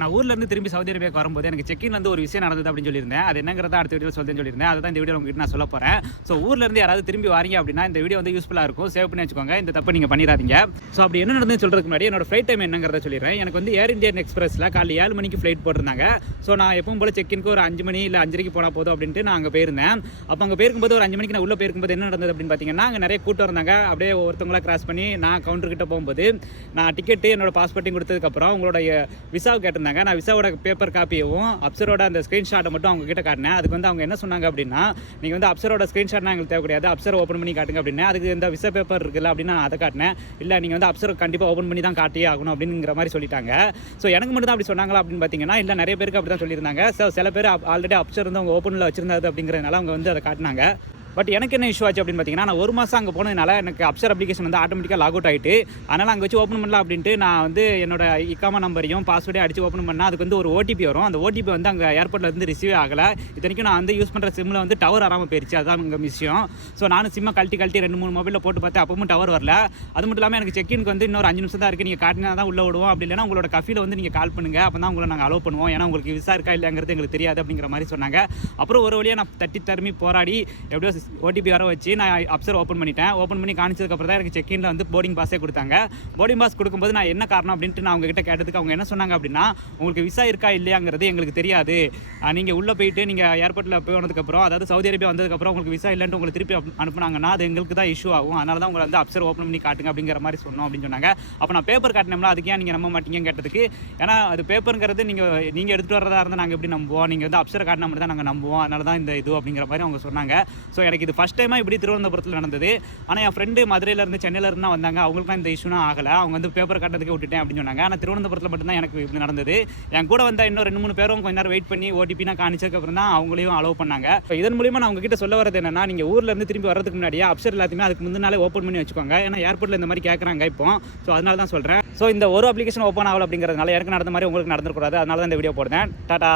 நான் ஊர்லேருந்து திரும்பி சவுதி அரேபியாவுக்கு வரும்போது எனக்கு செக்கின் வந்து ஒரு விஷயம் நடந்தது அப்படின்னு சொல்லியிருந்தேன். அது என்னங்கிறத அடுத்த வீடியோ சொல்லியிருந்தேன். அதுதான் இந்த வீடியோ உங்ககிட்ட நான் சொல்ல போகிறேன். ஸோ ஊர்லேருந்து யாராவது திரும்பி வாரீங்க அப்படின்னா இந்த வீடியோ வந்து யூஸ்ஃபுல்லாக இருக்கும். சேவ் பண்ணி வச்சுக்கோங்க. இந்த தப்பு நீங்கள் பண்ணிடாதீங்க. ஸோ அப்படி என்ன நடந்துன்னு சொல்கிறதுக்கு முன்னாடி என்னோட ஃப்ளைட் டைம் என்னங்கிறத சொல்லிடுறேன். எனக்கு வந்து ஏர் இந்தியன் எக்ஸ்பிரஸில் காலையில் 7 மணிக்கு ஃப்ளைட் போட்டிருந்தாங்க. ஸோ நான் எப்பவும் போல செக்கினுக்கு ஒரு 5 மணி இல்லை 5:30 போனால் போதும் அப்படின்ட்டு நான் அங்கே போயிருந்தேன். அப்போ அங்கே போயிருக்கும்போது ஒரு 5 மணிக்கு நான் உள்ளே போயிருக்கும்போது என்ன நடந்தது அப்படின்னு பார்த்தீங்கன்னா, அங்கே நிறைய கூட்டம் இருந்தாங்க. அப்படியே ஒருத்தவங்களா கிராஸ் பண்ணி நான் கவுண்டர்கிட்ட போகும்போது நான் டிக்கெட்டு என்னோட பாஸ்போர்ட்டையும் கொடுத்ததுக்கப்புறம் உங்களோட விசாவை கேட்டிருந்தாங்க. நான் விசாவோட பேப்பர் காப்பியவும் அப்சரோட அந்த ஸ்க்ரீன்ஷாட்டை மட்டும் அவங்க கிட்ட காட்டினேன். அதுக்கு வந்து அவங்க என்ன சொன்னாங்க அப்படின்னா, நீங்கள் வந்து அப்சரோட ஸ்க்ரீன்ஷாட்னா எங்களுக்கு தேவையாது, அப்சர் ஓப்பன் பண்ணி காட்டுங்க அப்படின்னு. அதுக்கு இந்த விசா பேப்பர் இருக்குல்ல அப்படின்னு நான் அதை காட்டினேன். இல்லை நீங்கள் வந்து அப்சர் கண்டிப்பாக ஓப்பன் பண்ணி தான் காட்டியே ஆகணும் அப்படிங்கிற மாதிரி சொல்லிட்டாங்க. ஸோ எனக்கு மட்டும் தான் அப்படி சொன்னாங்களா அப்படின்னு பார்த்தீங்கன்னா, இல்லை நிறைய பேருக்கு அப்படி தான் சொல்லியிருந்தாங்க. ஸோ சில பேர் ஆல்ரெடி அப்சர் வந்து அவங்க ஓப்பனில் வச்சிருந்தது அப்படிங்கிறதுனால அவங்க வந்து அதை காட்டினாங்க. பட் எனக்கு என்ன இஷ்யூ ஆச்சு அப்படின்னு பார்த்தீங்கன்னா, நான் 1 மாதம் அங்கே போனதுனால எனக்கு அப்சர் அப்ளிகேஷன் வந்து ஆட்டோமேட்டிக்காக லாக் அவுட் ஆகிட்டு, அதனால் அங்கே வச்சு ஓப்பன் பண்ணலாம் அப்படின்ட்டு நான் வந்து என்னோட இக்காமா நம்பரையும் பாஸ்வேர்டையும் அடிச்சு ஓப்பன் பண்ணால் அதுக்கு வந்து ஒரு ஓடிபி வரும். அந்த ஓடிபி வந்து அங்கே ஏர்போர்ட்டில் இருந்து ரிசீவ் ஆகலை. இத்தனைக்கும் நான் வந்து யூஸ் பண்ணுற சிம்மில் வந்து டவர் வராமல் போயிடுச்சு. அதுதான் இங்கே விஷயம். ஸோ நானும் சிம்மை கழட்டி 2-3 மொபைலில் போட்டு பார்த்தேன். அப்பவும் டவர் வரல. அது மட்டும் இல்லாமல் எனக்கு செக்கினுக்கு வந்து இன்னொரு 5 நிமிஷம் தான் இருக்குது. நீங்கள் காட்டினா தான் உள்ளே விடுவோம். அப்படி இல்லைனா உங்களோட கஃபியில் வந்து நீங்கள் கால் பண்ணுங்கள். அப்போ தான் உங்களை நாங்கள் அலோவ் பண்ணுவோம். ஏன்னா உங்களுக்கு விசா இருக்கா இல்லைங்கிறது எங்களுக்கு தெரியாது அப்படிங்கிற மாதிரி சொன்னாங்க. அப்புறம் ஒரு வழியாக நான் தட்டி தருமி போராடி எப்படியோ ஓடிபி வர வச்சு நான் அப்சர் ஓப்பன் பண்ணிட்டேன். ஓப்பன் பண்ணி காணிச்சதுக்கப்புறம் தான் எனக்கு செக்கின்ல வந்து போர்டிங் பாஸே கொடுத்தாங்க. போர்டிங் பாஸ் கொடுக்கும்போது நான் என்ன காரணம் அப்படின்ட்டு நான் அவங்ககிட்ட கேட்டதுக்கு அவங்க என்ன சொன்னாங்க அப்படின்னா, உங்களுக்கு விசா இருக்கா இல்லையாங்கிறது எங்களுக்கு தெரியாது. நீங்கள் உள்ளே போயிட்டு நீங்கள் ஏர்போர்ட்டில் போனதுக்கப்புறம், அதாவது சவுதி அரேபியா வந்ததுக்கப்புறம் உங்களுக்கு விசா இல்லைன்ட்டு உங்களுக்கு திருப்பி அனுப்புனாங்கன்னா அது எங்களுக்கு தான் இஷ்யூ ஆகும். அதனால தான் உங்களை வந்து அப்சர் ஓப்பன் பண்ணி காட்டுங்க அப்படிங்கிற மாதிரி சொன்னோம் அப்படின்னு சொன்னாங்க. அப்போ நான் பேப்பர் காட்டினோம்ல, அதுக்கு ஏன் நீங்கள் நம்ப மாட்டீங்கன்னு கேட்டதுக்கு, ஏன்னா அது பேப்பருங்கிறது நீங்கள் எடுத்துகிட்டு வரதா இருந்தால் நாங்கள் எப்படி நம்புவோம், நீங்கள் வந்து அப்சர் காட்டினா மட்டும் தான் நாங்கள் நம்புவோம், அதனால தான் இந்த இது அப்படிங்கிற மாதிரி அவங்க சொன்னாங்க. ஸோ எனக்கு இது ஃபஸ்ட் டைமாக இப்படி திருவனந்தபுரத்தில் நடந்தது. ஆனால் என் ஃப்ரெண்டு மதுரையிலேருந்து சென்னையிலேருந்து தான் வந்தாங்க. அவங்களுக்குலாம் இந்த இஷ்யூனா ஆகலை. அவங்க வந்து பேப்பர் காட்டுறதுக்கு விட்டுட்டேன் அப்படின்னு சொன்னாங்க. ஆனால் திருவனந்தபுரத்தில் மட்டும்தான் எனக்கு இப்படி நடந்தது. என் கூட வந்தால் இன்னும் 2-3 பேரும் கொஞ்ச நேரம் வெயிட் பண்ணி ஓடிபினா காணிச்சதுக்கப்புறம் தான் அவங்களையும் அலோவ் பண்ணாங்க. இதன் மூலியமாக நான் உங்ககிட்ட சொல்ல வரது என்னன்னா, நீங்கள் ஊர்லேருந்து திரும்பி வரதுக்கு முன்னாடியே அப்சர் எல்லாத்தையுமே அதுக்கு முன்னாலே ஓப்பன் பண்ணி வச்சுக்கோங்க. ஏன்னா ஏர்போர்ட்டில் இந்த மாதிரி கேட்குறாங்க இப்போ. ஸோ அதனால தான் சொல்கிறேன். ஸோ இந்த ஒரு அப்ளிகேஷன் ஓப்பன் ஆகல அப்படிங்கிறதுனால எனக்கு நடந்த மாதிரி உங்களுக்கு நடந்துக்கூடாது. அதனால தான் இந்த வீடியோ போடுறேன். டாடா.